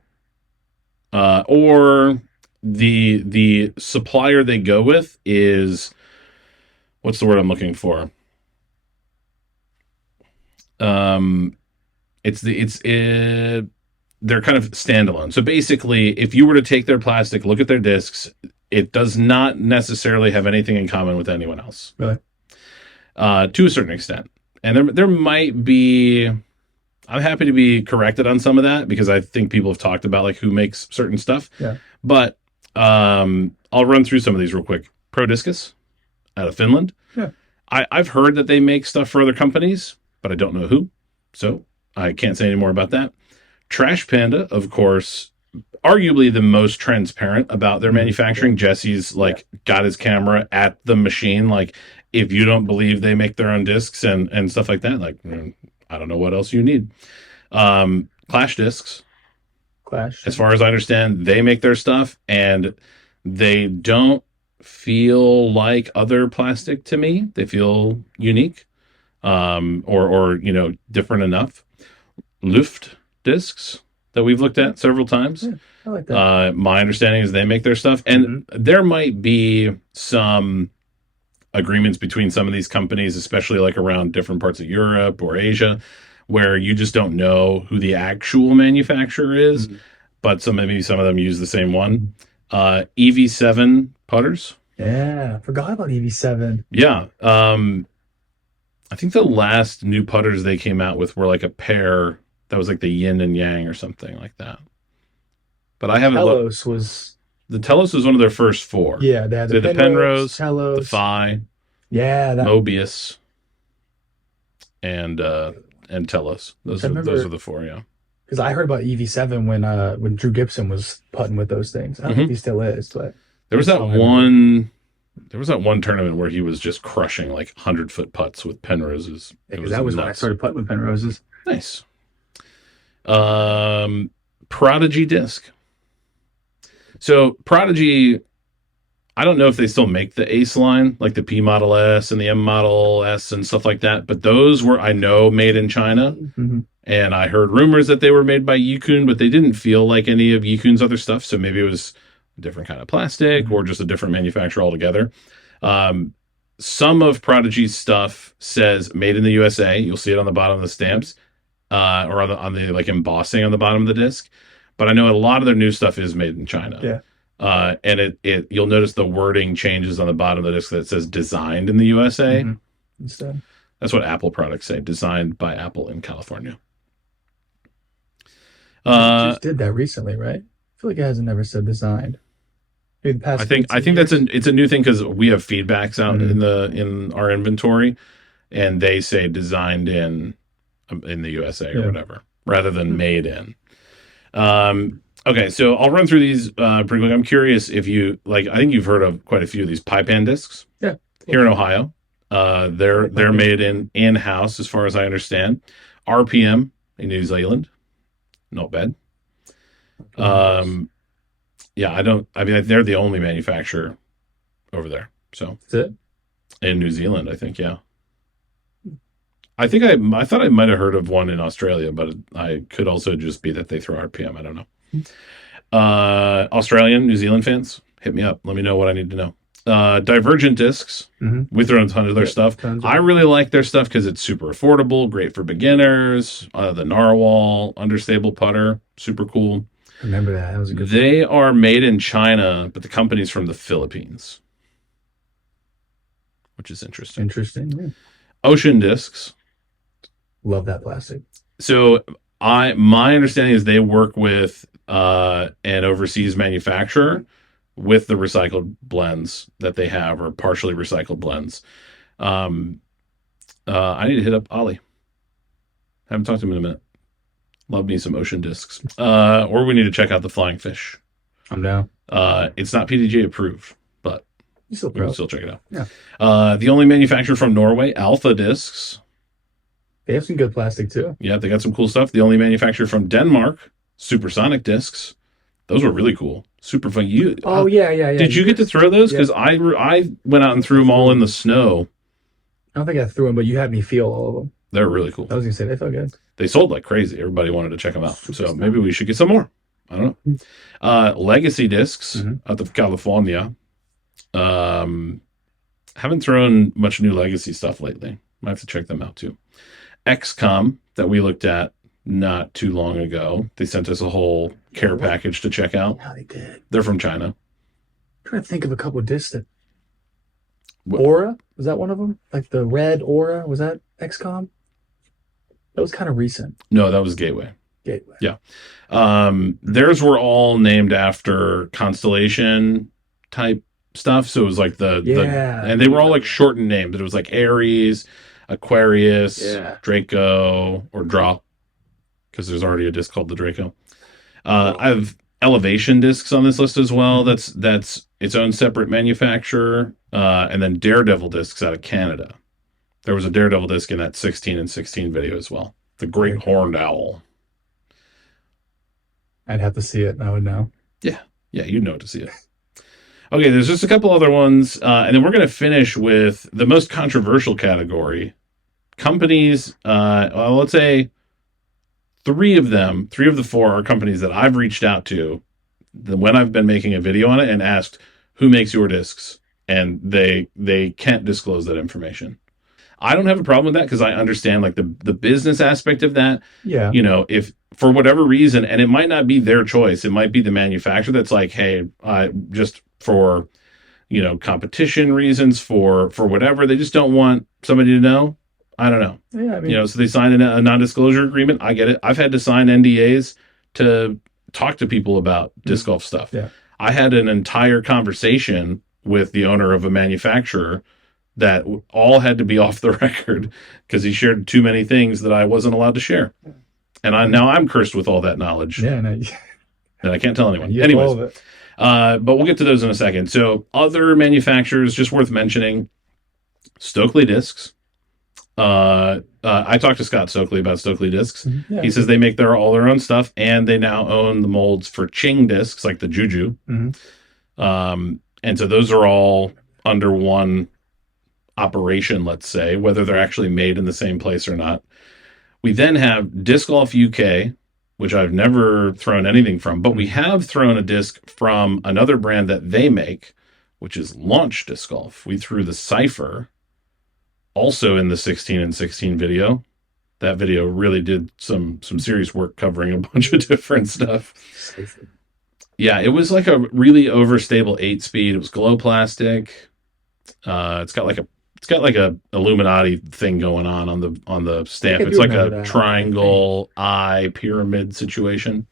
the supplier they go with is, what's the word I'm looking for? They're kind of standalone. So basically, if you were to take their plastic, look at their discs, it does not necessarily have anything in common with anyone else. Really? To a certain extent. And there might be, I'm happy to be corrected on some of that because I think people have talked about like who makes certain stuff. Yeah. But I'll run through some of these real quick. Pro Discus out of Finland. Yeah. I've heard that they make stuff for other companies, but I don't know who. So I can't say any more about that. Trash Panda, of course, arguably the most transparent about their manufacturing. Jesse's like got his camera at the machine. Like, if you don't believe they make their own discs and stuff like that, like, I don't know what else you need. Clash Discs. Clash. As far as I understand, they make their stuff, and they don't feel like other plastic to me. They feel unique, or different enough. Luft Discs that we've looked at several times. Yeah, I like that. My understanding is they make their stuff, and there might be some agreements between some of these companies, especially like around different parts of Europe or Asia, where you just don't know who the actual manufacturer is, but maybe some of them use the same one. EV7 putters. Yeah, forgot about EV7. Yeah. I think the last new putters they came out with were like a pair that was like the yin and yang or something like that. But I haven't Telos was... The Telos was one of their first four. Yeah, they had the Penrose, Telos, the Phi, Mobius, and Telos. Those are the four, yeah. Because I heard about EV7 when Drew Gibson was putting with those things. I don't know if he still is, but there was that one tournament where he was just crushing like 100-foot putts with Penroses. Because that was when I started putting with Penroses. Nice. Prodigy disc. So Prodigy, I don't know if they still make the Ace line, like the P Model S and the M Model S and stuff like that, but those were, I know, made in China. And I heard rumors that they were made by Yikun, but they didn't feel like any of Yikun's other stuff. So maybe it was a different kind of plastic or just a different manufacturer altogether. Some of Prodigy's stuff says made in the USA. You'll see it on the bottom of the stamps, or on the like embossing on the bottom of the disc. But I know a lot of their new stuff is made in China. Yeah. And you'll notice the wording changes on the bottom of the disc that says designed in the USA. Instead. That's what Apple products say, designed by Apple in California. Just did that recently, right? I feel like it hasn't ever said designed. Maybe the past I think it's a new thing because we have feedbacks out in our inventory, and they say designed in the USA or whatever, rather than made in. Okay, so I'll run through these pretty quick. I'm curious if you like. I think you've heard of quite a few of these pie pan discs. Yeah. Here in Ohio. They're made in-house, as far as I understand. RPM in New Zealand, not bad. Yeah, I mean, they're the only manufacturer over there. So that's it. In New Zealand, I think, yeah. I think I thought I might have heard of one in Australia, but I could also just be that they throw RPM. I don't know. Australian, New Zealand fans, hit me up. Let me know what I need to know. Divergent discs. We throw in a ton of their stuff. I really like their stuff because it's super affordable, great for beginners. The Narwhal understable putter, super cool. I remember that. That was a good. They are made in China, but the company's from the Philippines, which is interesting. Interesting. Yeah. Ocean discs. Love that plastic. So my understanding is they work with an overseas manufacturer with the recycled blends that they have, or partially recycled blends. I need to hit up Ollie. Haven't talked to him in a minute. Love me some ocean discs. Or we need to check out the Flying Fish. I'm down. It's not PDG approved, but you still can still check it out. Yeah. The only manufacturer from Norway, Alpha Discs. They have some good plastic too. Yeah, they got some cool stuff. The only manufacturer from Denmark, Supersonic Discs. Those were really cool. Super fun. Yeah. Did you get to throw those? Because I went out and threw them all in the snow. I don't think I threw them, but you had me feel all of them. They're really cool. I was gonna say they felt good. They sold like crazy. Everybody wanted to check them out. So maybe we should get some more. I don't know. Legacy Discs out of California. Haven't thrown much new Legacy stuff lately. Might have to check them out too. XCOM that we looked at not too long ago. They sent us a whole care package to check out. Yeah, they did. They're from China. I'm trying to think of a couple of discs that... Aura? Was that one of them? Like the red Aura? Was that XCOM? That was kind of recent. No, that was Gateway. Gateway. Yeah. Theirs were all named after constellation type stuff. So it was like and they were all like shortened names. It was like Aries, Aquarius, Draco, or Draw, because there's already a disc called the Draco. I have Elevation discs on this list as well. That's its own separate manufacturer. And then Daredevil discs out of Canada. There was a Daredevil disc in that 16 and 16 video as well. The Great Horned Owl. I'd have to see it. I would know. Yeah, you'd know to see it. Okay, there's just a couple other ones, and then we're going to finish with the most controversial category. Companies, let's say three of the four are companies that I've reached out to when I've been making a video on it and asked, who makes your discs? And they can't disclose that information. I don't have a problem with that because I understand like the business aspect of that. Yeah. You know, if for whatever reason, and it might not be their choice, it might be the manufacturer that's like, hey, just for, competition reasons, for whatever, they just don't want somebody to know. I don't know. Yeah, I mean, so they signed a non-disclosure agreement. I get it. I've had to sign NDAs to talk to people about disc golf stuff. Yeah. I had an entire conversation with the owner of a manufacturer that all had to be off the record because he shared too many things that I wasn't allowed to share. And now I'm cursed with all that knowledge. Yeah, no, and I can't tell anyone. Anyways, but we'll get to those in a second. So other manufacturers, just worth mentioning, Stokely Discs. I talked to Scott Stokely about Stokely Discs. Yeah. He says they make all their own stuff, and they now own the molds for Ching discs, like the Juju. And so those are all under one operation, let's say, whether they're actually made in the same place or not. We then have Disc Golf UK, which I've never thrown anything from, but we have thrown a disc from another brand that they make, which is Launch Disc Golf. We threw the Cypher, also in the 16 and 16 video. That video really did some serious work covering a bunch of different stuff. Yeah, it was like a really overstable 8-speed. It was glow plastic. It's got like a Illuminati thing going on the stamp. It's like a triangle eye pyramid situation.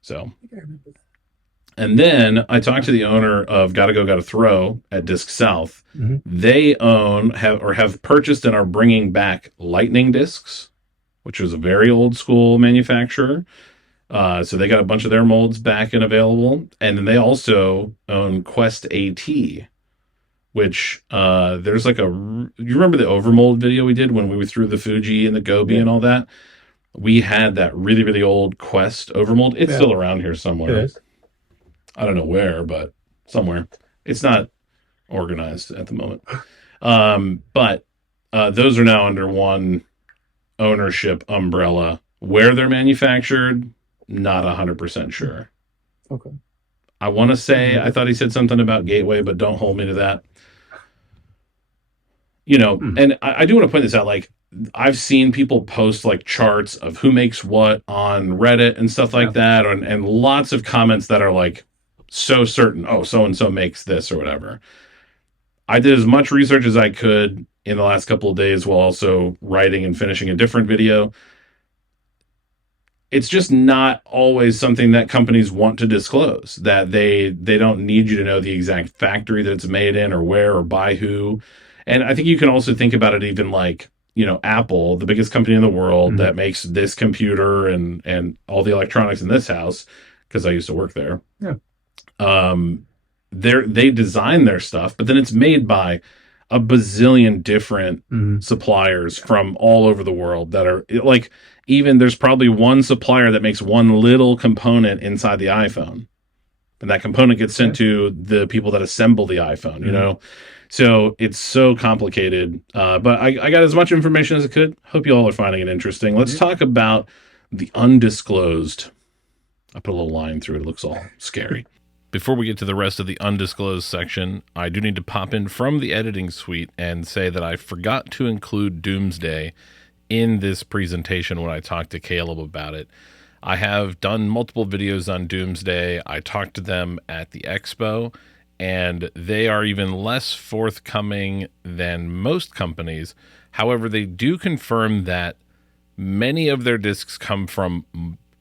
So, and then I talked to the owner of Gotta Go Gotta Throw at Disc South. They have purchased and are bringing back Lightning discs, which was a very old school manufacturer. So they got a bunch of their molds back and available. And then they also own Quest AT, which there's like you remember the overmold video we did when we were through the Fuji and the Gobi and all that? We had that really, really old Quest overmold. It's still around here somewhere. It is. I don't know where, but somewhere. It's not organized at the moment. But those are now under one ownership umbrella. Where they're manufactured, not 100% sure. Okay. I want to say, I thought he said something about Gateway, but don't hold me to that. You know, and I do want to point this out. Like, I've seen people post like charts of who makes what on Reddit and stuff like that, and lots of comments that are like so certain. Oh, so and so makes this or whatever. I did as much research as I could in the last couple of days while also writing and finishing a different video. It's just not always something that companies want to disclose, that they don't need you to know the exact factory that it's made in or where or by who. And I think you can also think about it even like, you know, Apple, the biggest company in the world that makes this computer and all the electronics in this house, because I used to work there. Yeah. They design their stuff, but then it's made by a bazillion different suppliers from all over the world that are like, even there's probably one supplier that makes one little component inside the iPhone. And that component gets sent to the people that assemble the iPhone, you know? So it's so complicated. But I got as much information as I could. Hope you all are finding it interesting. Let's talk about the undisclosed. I put a little line through it. It looks all scary. Before we get to the rest of the undisclosed section, I do need to pop in from the editing suite and say that I forgot to include Doomsday in this presentation when I talked to Caleb about it. I have done multiple videos on Doomsday. I talked to them at the expo, and they are even less forthcoming than most companies. However, they do confirm that many of their discs come from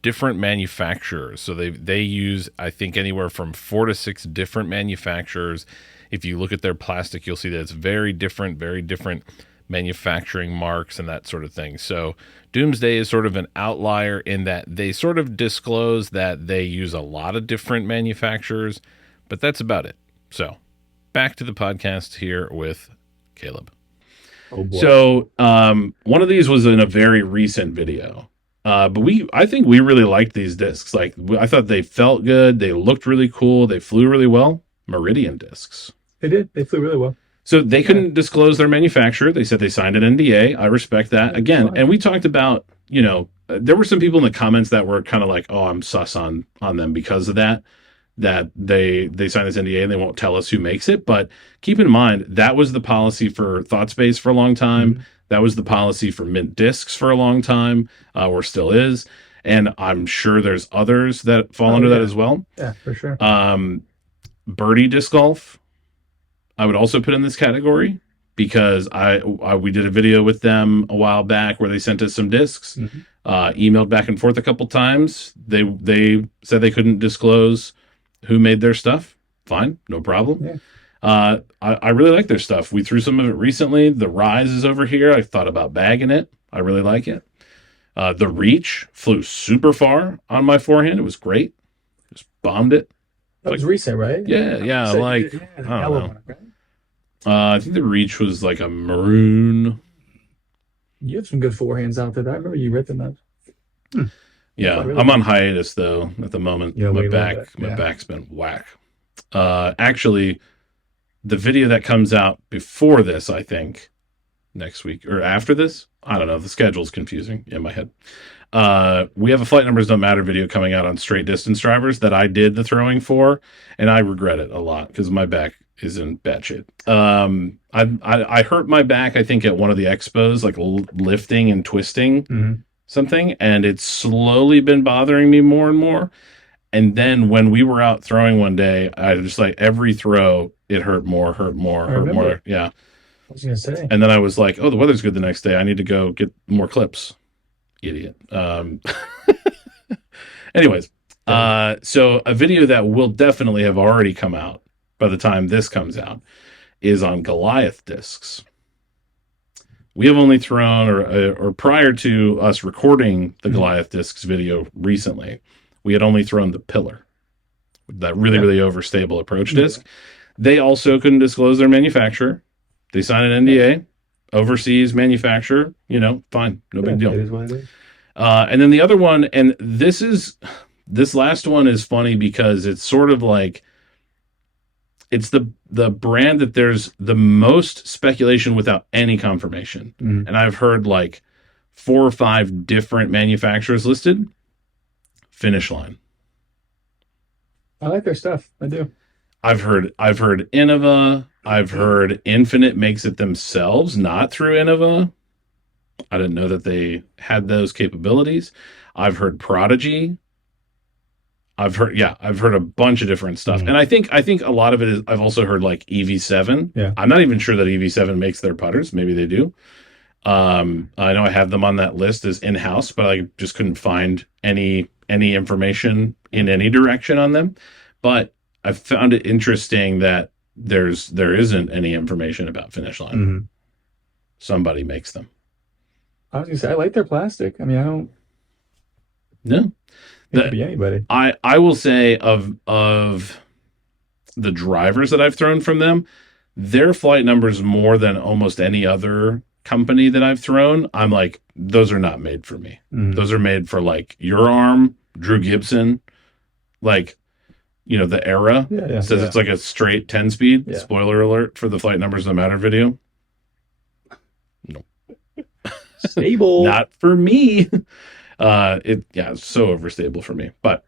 different manufacturers. So they use, I think, anywhere from 4 to 6 different manufacturers. If you look at their plastic, you'll see that it's very different manufacturing marks and that sort of thing. So Doomsday is sort of an outlier in that they sort of disclose that they use a lot of different manufacturers, but that's about it. So back to the podcast here with Caleb. Oh boy. So one of these was in a very recent video. But I think we really liked these discs. Like, I thought they felt good. They looked really cool. They flew really well. Meridian discs. They did. They flew really well. So they couldn't disclose their manufacturer. They said they signed an NDA. I respect that. Again, and we talked about, you know, there were some people in the comments that were kind of like, oh, I'm sus on them because of that they signed this NDA and they won't tell us who makes it. But keep in mind, that was the policy for ThoughtSpace for a long time. That was the policy for Mint Discs for a long time, or still is. And I'm sure there's others that fall under that as well. Yeah, for sure. Birdie Disc Golf, I would also put in this category because we did a video with them a while back where they sent us some discs, emailed back and forth a couple times. They said they couldn't disclose who made their stuff. Fine, no problem. Yeah. I really like their stuff. We threw some of it recently. The Rise is over here. I thought about bagging it. I really like it. The Reach flew super far on my forehand. It was great. Just bombed it. That was recent, right? Yeah. So, I don't know. I think the Reach was like a maroon. You have some good forehands out there. I remember you read them out. Yeah, I'm on hiatus though at the moment. Yeah, my back's been whack. Actually, the video that comes out before this, I think, next week or after this, I don't know. The schedule's confusing in my head. We have a Flight Numbers Don't Matter video coming out on straight distance drivers that I did the throwing for, and I regret it a lot because my back is in bad shape. I hurt my back, I think, at one of the expos, like lifting and twisting something, and it's slowly been bothering me more and more. And then when we were out throwing one day, I just like every throw, it hurt more. Yeah. I was going to say. And then I was like, oh, the weather's good the next day. I need to go get more clips. Idiot. Anyways, so a video that will definitely have already come out by the time this comes out is on Goliath discs. We have only thrown, or prior to us recording the Goliath discs video recently, we had only thrown the pillar, that really overstable approach disc. They also couldn't disclose their manufacturer. They signed an NDA, overseas manufacturer, fine, no big deal. It is what it is. And then the other one, and this last one is funny because it's sort of like, it's the brand that there's the most speculation without any confirmation. Mm-hmm. And I've heard like 4 or 5 different manufacturers listed. Finish Line. I like their stuff. I do. I've heard Innova. I've heard Infinite makes it themselves, not through Innova. I didn't know that they had those capabilities. I've heard Prodigy. I've heard a bunch of different stuff. And I think a lot of it is, I've also heard like EV7. Yeah. I'm not even sure that EV7 makes their putters. Maybe they do. I know I have them on that list as in-house, but I just couldn't find any information in any direction on them. But I found it interesting that there isn't any information about Finish Line. Mm-hmm. Somebody makes them. I was gonna say I like their plastic. I mean, I don't. No. It could be anybody. I will say of the drivers that I've thrown from them, their flight numbers more than almost any other company that I've thrown. I'm like, those are not made for me. Mm. Those are made for like your arm, Drew Gibson, like, the era says it's like a straight 10-speed. Yeah. Spoiler alert for the Flight Numbers Don't Matter video. No. Stable. Not for me. It's so overstable for me. But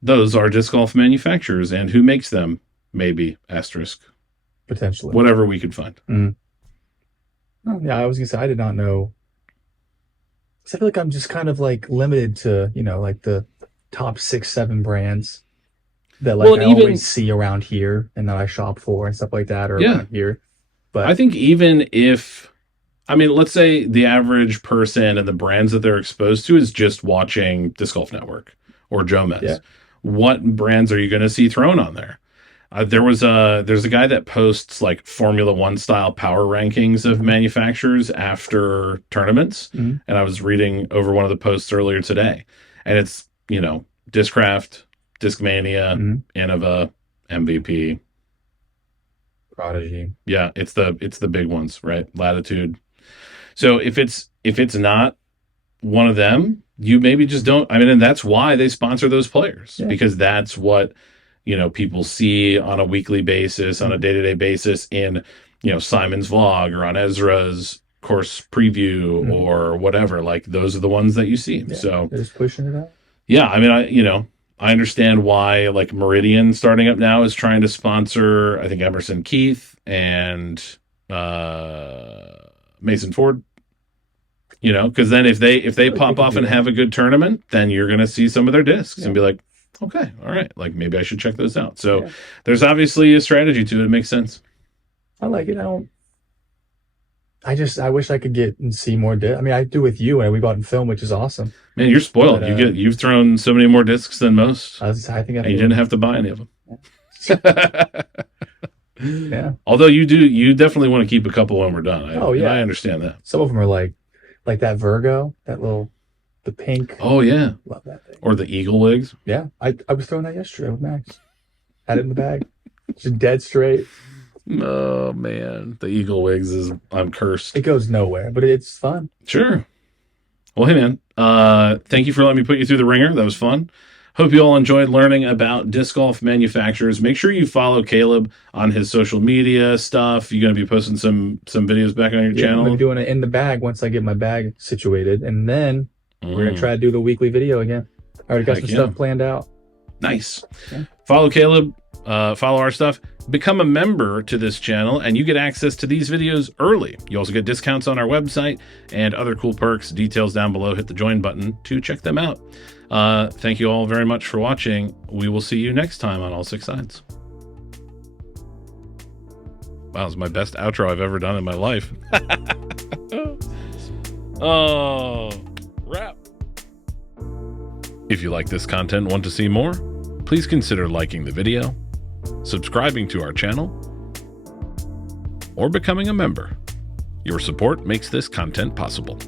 those are disc golf manufacturers, and who makes them? Maybe asterisk. Potentially. Whatever we could find. Mm. Oh, yeah, I was gonna say I did not know. I feel like I'm just kind of like limited to, like the top 6-7 brands that I always see around here and that I shop for and stuff like that, or around here. But I think even if, let's say the average person and the brands that they're exposed to is just watching Disc Golf Network or Jomez. Yeah. What brands are you going to see thrown on there? There's a guy that posts like Formula One style power rankings of manufacturers after tournaments. Mm-hmm. And I was reading over one of the posts earlier today, and it's, Discraft, Discmania, Innova, MVP, Prodigy. Yeah, it's the big ones, right? Latitude. So if it's not one of them, you maybe just don't. And that's why they sponsor those players, because that's what people see on a weekly basis, on a day-to-day basis in Simon's vlog or on Ezra's course preview or whatever. Like those are the ones that you see. Yeah, so they're just pushing it out. Yeah, I understand why like Meridian starting up now is trying to sponsor, I think, Emerson Keith and Mason Ford. Because then if they pop off and have a good tournament, then you're going to see some of their discs and be like, okay, all right, like maybe I should check those out. So there's obviously a strategy to it. It makes sense. I like it. I wish I could get and see more discs. I do with you, and we bought in film, which is awesome. Man, you're spoiled. But, you've thrown so many more discs than most. I think and you didn't have to buy any of them. Yeah. Although you definitely want to keep a couple when we're done. I understand that. Some of them are like that Virgo, the pink. Oh yeah, love that thing. Or the Eagle Wigs. Yeah, I was throwing that yesterday with Max. Had it in the bag, just dead straight. Oh man, the Eagle Wigs I'm cursed. It goes nowhere, but it's fun. Sure. Well, hey man, thank you for letting me put you through the ringer. That was fun. Hope you all enjoyed learning about disc golf manufacturers. Make sure you follow Caleb on his social media stuff. You're going to be posting some videos back on your channel. I'm doing it in the bag once I get my bag situated, and then we're going to try to do the weekly video again. I already got some stuff planned out. Nice. Yeah. Follow Caleb. Follow our stuff. Become a member to this channel, and you get access to these videos early. You also get discounts on our website and other cool perks. Details down below. Hit the join button to check them out. Thank you all very much for watching. We will see you next time on All Six Sides. Wow, it's my best outro I've ever done in my life. Oh, wrap. If you like this content and want to see more, please consider liking the video, subscribing to our channel, or becoming a member. Your support makes this content possible.